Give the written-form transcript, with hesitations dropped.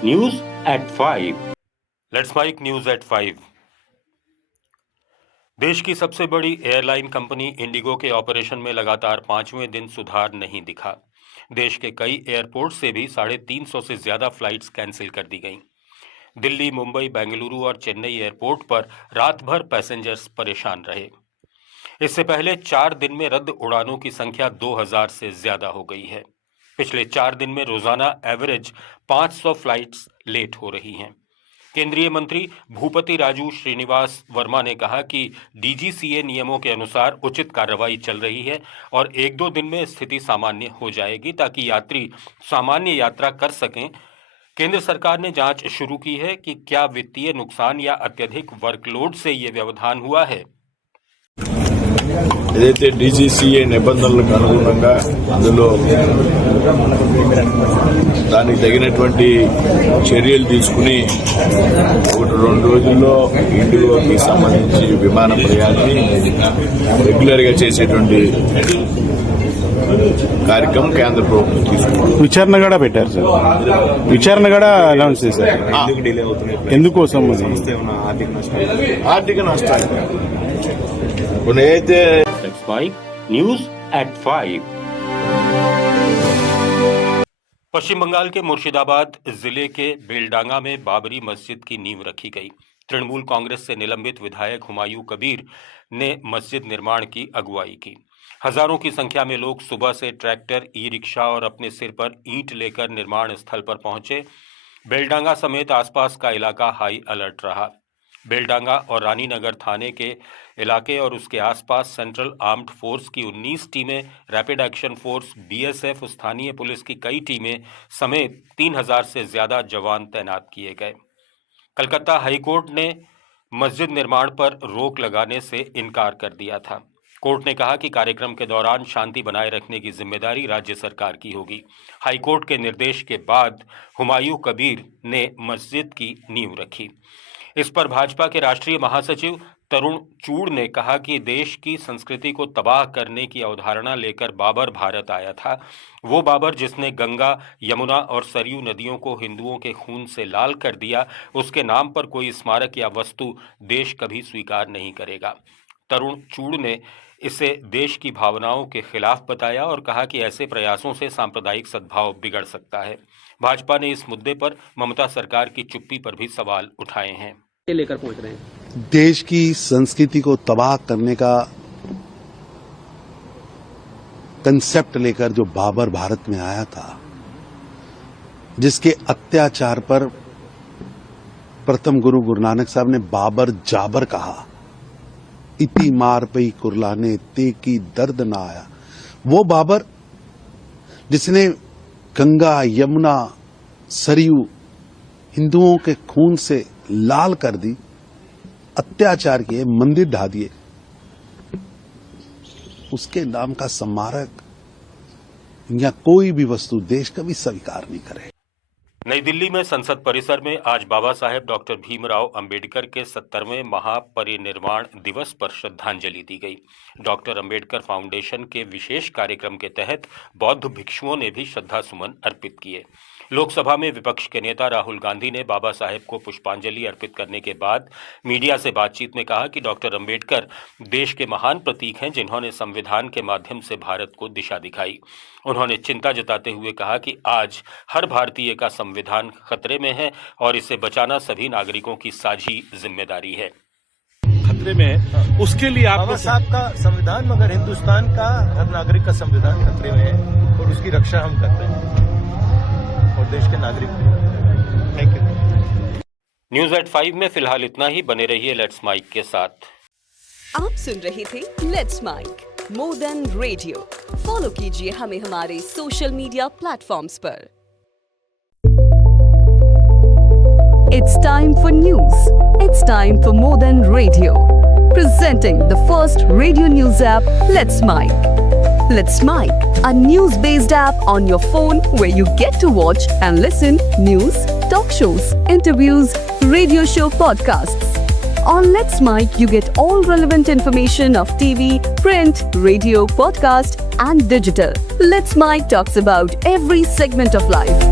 News at 5. Let's mic news at 5। देश की सबसे बड़ी एयरलाइन कंपनी इंडिगो के ऑपरेशन में लगातार 5वें दिन सुधार नहीं दिखा। देश के कई एयरपोर्ट से भी 350 से ज्यादा फ्लाइट्स कैंसिल कर दी गईं। दिल्ली, मुंबई, बेंगलुरु और चेन्नई एयरपोर्ट पर रात भर पैसेंजर्स परेशान रहे। इससे पहले 4 दिन में रद्द उड़ानों की संख्या 2000 से ज्यादा हो गई है। पिछले 4 दिन में रोजाना एवरेज 500 फ्लाइट्स लेट हो रही हैं। केंद्रीय मंत्री भूपति राजू श्रीनिवास वर्मा ने कहा कि डीजीसीए नियमों के अनुसार उचित कार्रवाई चल रही है और 1-2 दिन में स्थिति सामान्य हो जाएगी ताकि यात्री सामान्य यात्रा कर सकें। केंद्र सरकार ने जांच शुरू की है कि क्या वित्तीय नुकसान या अत्यधिक वर्कलोड से ये व्यवधान हुआ है। ఏదైతే డీజీసీఏ నిబంధనలకు అనుగుణంగా అందులో దానికి తగినటువంటి చర్యలు తీసుకుని 1-2 రోజుల్లో ఇండిగోకి సంబంధించి విమాన ప్రయాణాన్ని రెగ్యులర్గా చేసేటువంటి కార్యక్రమం కేంద్ర ప్రభుత్వం తీసుకుంది. విచారణ కూడా పెట్టారు సార్. విచారణ కూడా అనౌన్స్ చేశారు. ఎందుకు డిలే అవుతున్నాయి? ఎందుకోసం? ఆర్థిక నష్టాలు కొన్ని అయితే. Let's Mike News at 5. पश्चिम बंगाल के मुर्शिदाबाद जिले के बेलडांगा में बाबरी मस्जिद की नींव रखी गई। तृणमूल कांग्रेस से निलंबित विधायक हुमायूं कबीर ने मस्जिद निर्माण की अगुवाई की। हजारों की संख्या में लोग सुबह से ट्रैक्टर, ई रिक्शा और अपने सिर पर ईंट लेकर निर्माण स्थल पर पहुंचे। बेलडांगा समेत आसपास का इलाका हाई अलर्ट रहा। बेलडांगा और रानीनगर थाने के इलाके और उसके आसपास सेंट्रल आर्म्ड फोर्स की 19 टीमें, रैपिड एक्शन फोर्स, बीएसएफ, स्थानीय पुलिस की कई टीमें समेत 3000 से ज्यादा जवान तैनात किए गए। कलकत्ता हाईकोर्ट ने मस्जिद निर्माण पर रोक लगाने से इनकार कर दिया था। कोर्ट ने कहा कि कार्यक्रम के दौरान शांति बनाए रखने की जिम्मेदारी राज्य सरकार की होगी। हाईकोर्ट के निर्देश के बाद हुमायूं कबीर ने मस्जिद की नींव रखी। इस पर भाजपा के राष्ट्रीय महासचिव तरुण चूड़ ने कहा कि देश की संस्कृति को तबाह करने की अवधारणा लेकर बाबर भारत आया था। वो बाबर जिसने गंगा, यमुना और सरयू नदियों को हिंदुओं के खून से लाल कर दिया, उसके नाम पर कोई स्मारक या वस्तु देश कभी स्वीकार नहीं करेगा। तरुण चूड़ ने इसे देश की भावनाओं के खिलाफ बताया और कहा कि ऐसे प्रयासों से सांप्रदायिक सद्भाव बिगड़ सकता है। भाजपा ने इस मुद्दे पर ममता सरकार की चुप्पी पर भी सवाल उठाए हैं। लेकर पहुंच रहे हैं देश की संस्कृति को तबाह करने का कंसेप्ट लेकर जो बाबर भारत में आया था, जिसके अत्याचार पर प्रथम गुरु नानक साहब ने बाबर जाबर कहा, इति मार पई कुरलाने ते की दर्द ना आया। वो बाबर जिसने गंगा, यमुना, सरयू हिंदुओं के खून से लाल कर दी, अत्याचार किए, मंदिर ढा दिए, उसके नाम का स्मारक या कोई भी वस्तु देश कभी स्वीकार नहीं करे। नई दिल्ली में संसद परिसर में आज बाबा साहेब डॉक्टर भीमराव अंबेडकर के 70वें महापरिनिर्वाण दिवस पर श्रद्धांजलि दी गई। डॉक्टर अंबेडकर फाउंडेशन के विशेष कार्यक्रम के तहत बौद्ध भिक्षुओं ने भी श्रद्धा सुमन अर्पित किए। लोकसभा में विपक्ष के नेता राहुल गांधी ने बाबा साहेब को पुष्पांजलि अर्पित करने के बाद मीडिया से बातचीत में कहा कि डॉक्टर अंबेडकर देश के महान प्रतीक हैं जिन्होंने संविधान के माध्यम से भारत को दिशा दिखाई। उन्होंने चिंता जताते हुए कहा कि आज हर भारतीय का संविधान खतरे में है और इसे बचाना सभी नागरिकों की साझी जिम्मेदारी है। खतरे में है, उसके लिए आप बाबा साहब का संविधान, मगर हिंदुस्तान का हर नागरिक का संविधान खतरे में है और उसकी रक्षा हम करते हैं और देश के नागरिक। Thank you. न्यूज एट 5 में फिलहाल इतना ही। बने रहिए लेट्स माइक के साथ। आप सुन रहे थे let's mic more than radio. Follow कीजिए हमें हमारे सोशल मीडिया प्लेटफॉर्म्स पर। It's time for news. It's time for more than radio. Presenting the first radio news app, Let's Mike. Let's Mike, a news-based app on your phone where you get to watch and listen news, talk shows, interviews, radio show podcasts. On Let's Mike, you get all relevant information of TV, print, radio, podcast, and digital. Let's Mike talks about every segment of life.